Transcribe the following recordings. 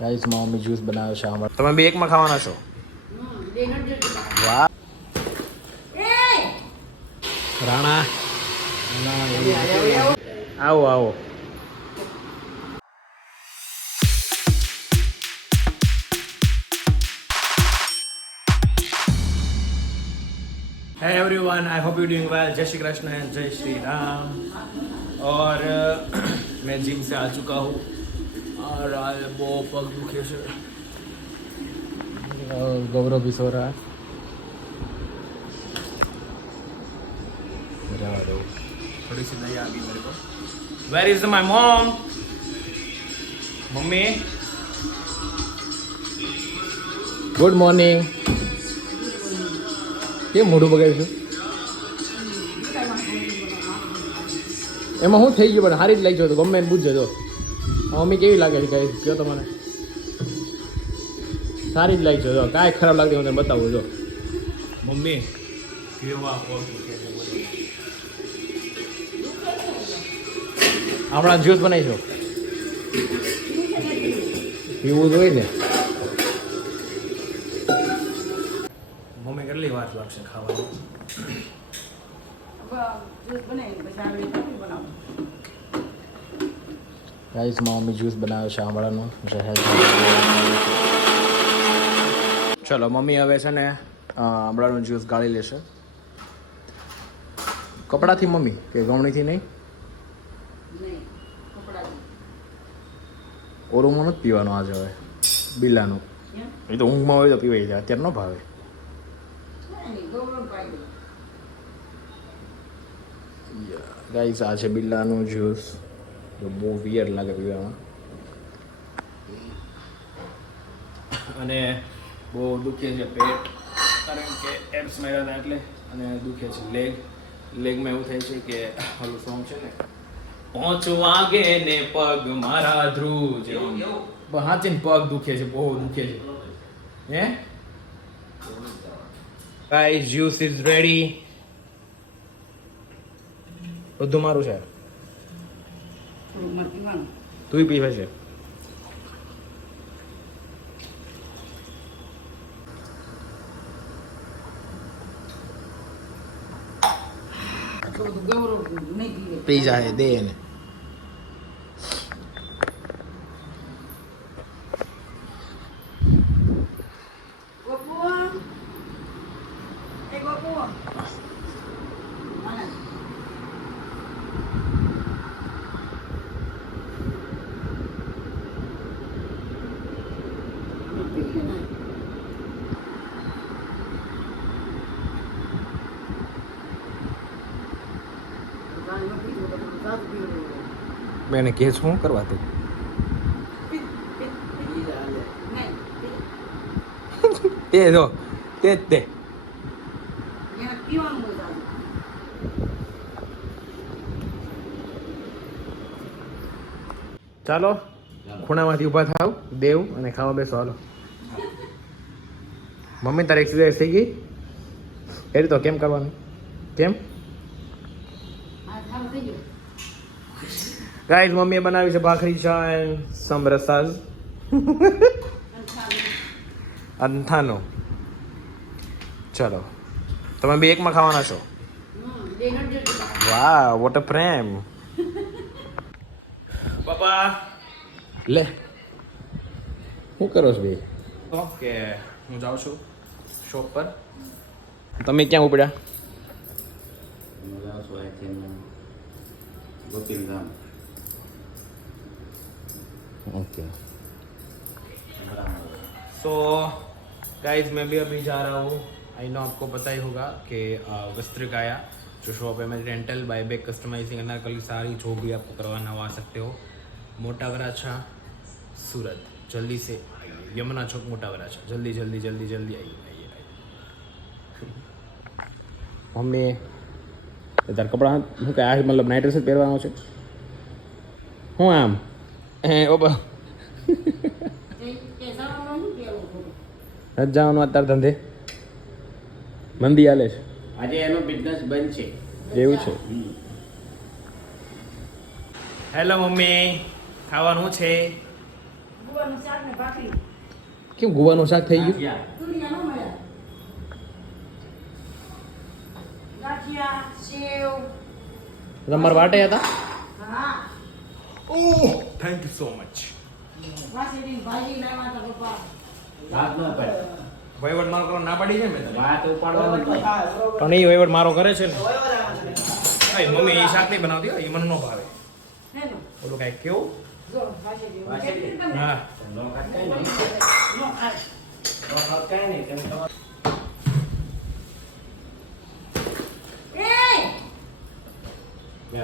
Guys mummy juice બનાવ્યો છે અમારે. તમે બે એકમાં ખાવાના છો? વાહ રાણા આવો આવો. Hey everyone, I hope you're doing well. जय श्री कृष्ण and जय श्री राम. और मैं जिम से आ चुका हूँ और आज वो पग दुखे से गौरव भी सो रहा है. थोड़ी सी नई आ गई मेरे को. Where is my mom? Mummy good morning. કેમ મોઢું બગાડ્યું છે? એમાં શું થઈ ગયું? પણ સારી જ લાગી છે તો ગમે એને પૂછજો. જો મમ્મી કેવી લાગે છે કઈ કહો તમને. સારી જ લાગી છે. જો કાંઈ ખરાબ લાગતી હું તને બતાવું. જો મમ્મી કેવા હમણાં જ્યુસ બનાવીશું. પીવું જોઈએ ને. મમ્મી કેટલી વાર લાગશે ખાવાનું? ગાઈસ મમ્મી જ્યુસ બનાવ્યો છે આંબળાનો. ચલો મમ્મી હવે છે ને આંબળાનું જ્યુસ ગાળી લેશે. કપડાથી મમ્મી કે ગમણીથી નહીં? ઓરોમાં નથી પીવાનું આજે. હવે બિલાનું એ તો ઊંઘમાં હોય તો પીવાય જાય. અત્યારે ન ભાવે. ગાઈસ આ છે બિલ્લાનું જ્યુસ. તો બહુ વિયર લાગે પીવામાં અને બહુ દુખે છે પેટ કારણ કે એપ્સ માર્યા હતા એટલે. અને દુખે છે લેગમાં એવું થાય છે કે ઓલું સોંગ છે ને 5 વાગે ને પગ મારા ધ્રુવ જેવું હાચે ને પગ દુખે છે, બહુ દુખે છે. હે ગાઈસ જ્યુસ ઇઝ રેડી. બધું મારું છે. તું પીવે છે? પી જાય દે ને. મેં કે શું કરવા તું? તે જો તે જ તે ચાલો ખૂણામાંથી ઊભા થાવ દેવ અને ખાવા બેસો. હાલો મમ્મી તારી એક્સરસાઇઝ થઈ ગઈ? એ તો કેમ કરવાનું? કેમ ગાઈસ મમ્મીએ બનાવી છે ભાખરી ચા એન્ડ સમ રસાસ અંથાનો. ચલો તમે બે એકમાં ખાવાના છો? વાહ વોટ અ પ્રેમ. પપ્પા લે શું કરો છો ભાઈ? ઓકે હું જાઉં છું શોપ પર. તમે ક્યાં ઉપડ્યા? ओके सो गाइज मैं भी अभी जा रहा हूँ. आई नो आपको पता ही होगा कि वस्त्रकाया जो शॉप है मेरी rental buy back customising Anarkali सारी जो भी आपको करवाना हो आ सकते हो. मोटा वराछा सूरत. जल्दी से आइए. यमुना चौक मोटा वराछा. जल्दी जल्दी जल्दी जल्दी आइए आइए आइए. मम्मी તાર કપડાં શું કે આ મતલબ નાઇટ ડ્રેસ જ પહેરવાનો છે? હું આમ ઓબા નથી જવાનું અત્યારે ધંધે? મંદી હાલે છે આજે એનો બિઝનેસ બંધ છે. એવું છે? હેલો મમ્મી ખાવાનું છે? કેમ ગુવાનું શાક થઈ ગયું તમારા વાટે હતા ઓહ થેન્ક યુ સો મચ વાત ન પડે વહીવટ મારો કરવા ના પાડી છે મેં તને વાત ઉપાડવાનું જ નહીં. પણ એ વહીવટ મારો કરે છે ને એ મમ્મી એ શાક નહીં બનાવતી હો, એ મને ન ભાવે ઓલું કાંઈક કેવું હા નો ખાત કાંઈ નહીં. નો ખાત કાંઈ નહીં. તમે તમારે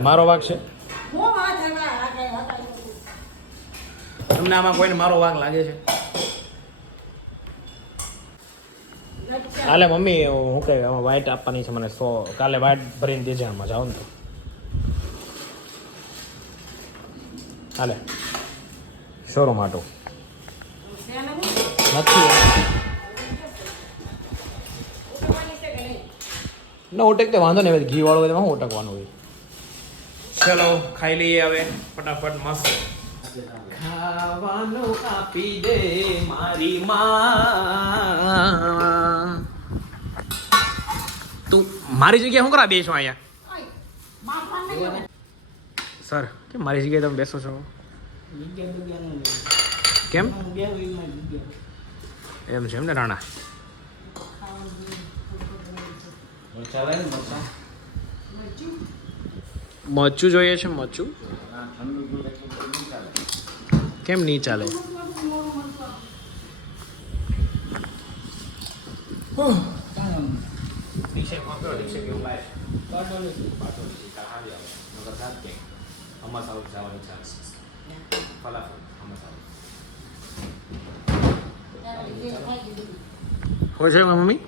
મારો વાગ છે તમને આમાં કોઈને મારો વાગ લાગે છે કાલે મમ્મી હું કે વાઇટ આપવાની છે મને 100 કાલે વાઇટ ભરીને દેજે આમાં જાઓ ને તો હાલે શોરૂમ આટો નથી ના ઉટક તો વાંધો નહીં હવે ઘી વાળો હોય તો હું ઉટકવાનું હોય ચલો ખાઈ લઈએ હવે ફટાફટ મસ્ત ખાવાનું આપી દે મારી માં તું મારી જગ્યાએ શું કરા બેસો અહીંયા સર કેમ મારી જગ્યાએ તમે બેસો છો કેમ એમ છે એમ ને રાણા મરચાં લાવીને મરચાં. મરચું જોઈએ છે મરચું આ ઠંડુ દૂધ એટલે તો નહીં ચાલે. કેમ નહીં ચાલે હોય છે મમ્મી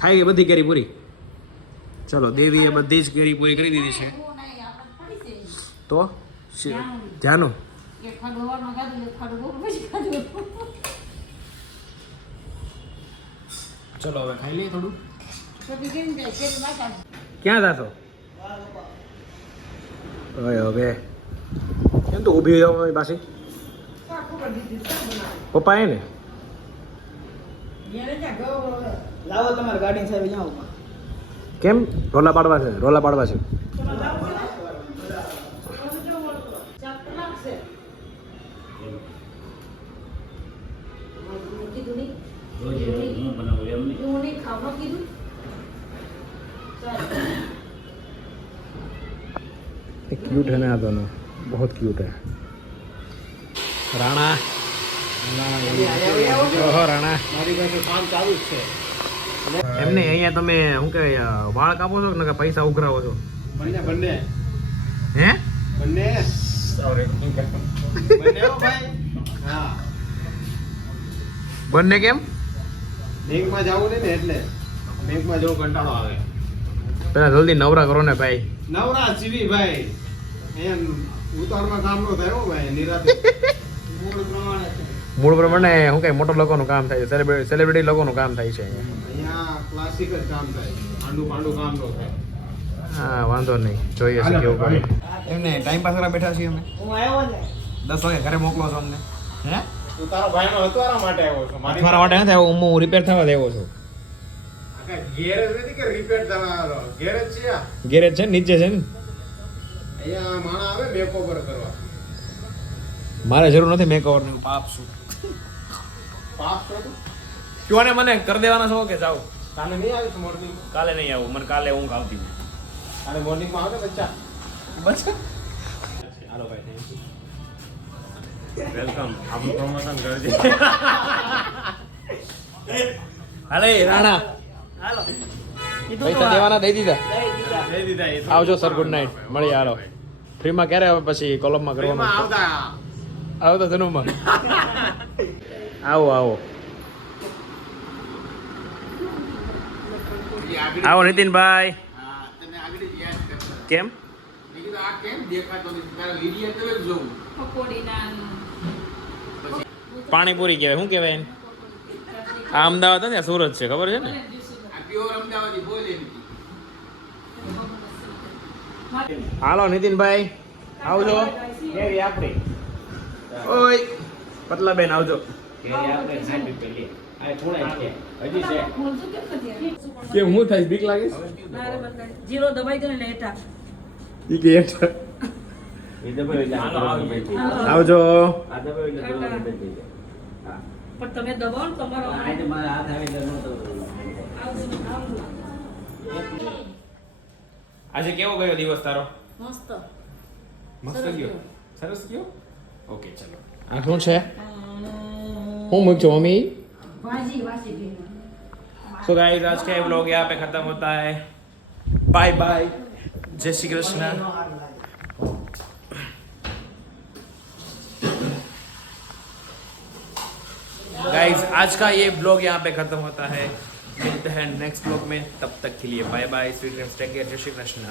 ખાઈ ગઈ બધી કેરી પૂરી ચલો દેવીએ બધી જ કેરી પૂરી કરી દીધી છે તો જાનું ચલો હવે ખાઈ લઈએ થોડું ક્યાં જાશો હવે કેમ તો ઊભી જાવ મારી પાસે પપ્પા એ ને લાવો તમારે ગાડી સાહેબ જાઓ કેમ રોલા પાડવા છે રોલા પાડવા છે રોજે રોજ હું બનાવું એમ નહીં. क्यूट है ना दोनों बहुत क्यूट है राणा ઓહો રાણા મારી પાસે કામ ચાલુ જ છે. એમને અહીંયા તમે શું કે વાળ કાપો છો કે પૈસા ઉઘરાવો છો બંને બંને હે બંને બંને હો ભાઈ. હા બંને કેમ બેંકમાં જવું ને એટલે બેંકમાં જવું કંટાળો આવે. પેલા જલ્દી નવરા કરો ને ભાઈ નવરા જીવી ભાઈ એમ ઉતારમાં કામ નો થાય હો ભાઈ નિરાતે મૂળ પ્રમાણે છે. મૂળ પ્રમાણે શું કઈ મોટા લોકોનું કામ થાય છે સેલિબ્રિટી લોકોનું કામ થાય છે અહીંયા અહીંયા ક્લાસિક જ કામ થાય આંડું પાંડું કામ નો થાય. હા વાંધો નહીં જોઈએ છે કેવું કરે એમને ટાઈમ પાસ કરવા બેઠા છીએ અમે હું આવ્યો ને 10 વાગે ઘરે મોકલો છો અમને હે તું તારા ભાઈનો હતવારા માટે આવ્યો છો. મારા માટે નથી આવ્યો હું રિપેર થવા દેવો છું આખા ગેરેજ નથી કે રિપેર થવાનો ગેરેજ છે આ. ગેરેજ છે ને નીચે છે ને અહીંયા માણસ આવે મેકઓવર કરવા. મારે જરૂર નથી મેકઓવર ની પાપ છું પાપ કરું કયો ને મને કરી દેવાના છો કે જાવ કાલે નહીં આવીશ મોર્નિંગ. કાલે નહીં આવું મને કાલે ઊંઘ આવતી કાલે મોર્નિંગમાં આવે બચ્ચા. બસ હાલો ભાઈ થેન્ક યુ વેલકમ. આપણું પ્રમોશન કરજે. હાલે રાણા હાલો પૈસા દેવાના દઈ દીધા જય દીધા એ તો. આવજો સર ગુડ નાઇટ મળીએ હાલો ફ્રીમાં ક્યારે આવે પછી કોલમમાં એમાં કરવાનું આવતા આવો તો જન્મમાં આવો આવો આવો નીતિનભાઈ હા, તને આગળ જ યાદ કરતા. કેમ મેં કીધું આ કેમ દેખાતો નથી તારા વિડીયો તો જ જોઉં. પાણીપુરી કહેવાય શું કહેવાય એને? આ અમદાવાદ ને સુરત છે ખબર છે ને આ પ્યોર અમદાવાદી બોલે નથી. હાલો નીતિનભાઈ આવજો કેવી આપણી ઓય પતલા બેન આવજો કે હું થાય બીક લાગે જીરો દબાઈ ગયો ને લેટા ઈ કે આવજો પણ તમે દબાવો ને તમારો આજે કેવો ગયો દિવસ તારો મસ્ત મસ્ત ગયો સરસ ગયો ઓકે ચલો આ શું છે હું મૂકજો મમ્મી ભાજી વાસી ગઈ सो गाइस आज का ये व्लॉग यहाँ पे खत्म होता है बाय बाय जय श्री कृष्ण गाइस आज का ये ब्लॉग यहाँ पे खत्म होता है मिलते हैं नेक्स्ट ब्लॉग में तब तक के लिए bye bye sweet dreams take care जय श्री कृष्ण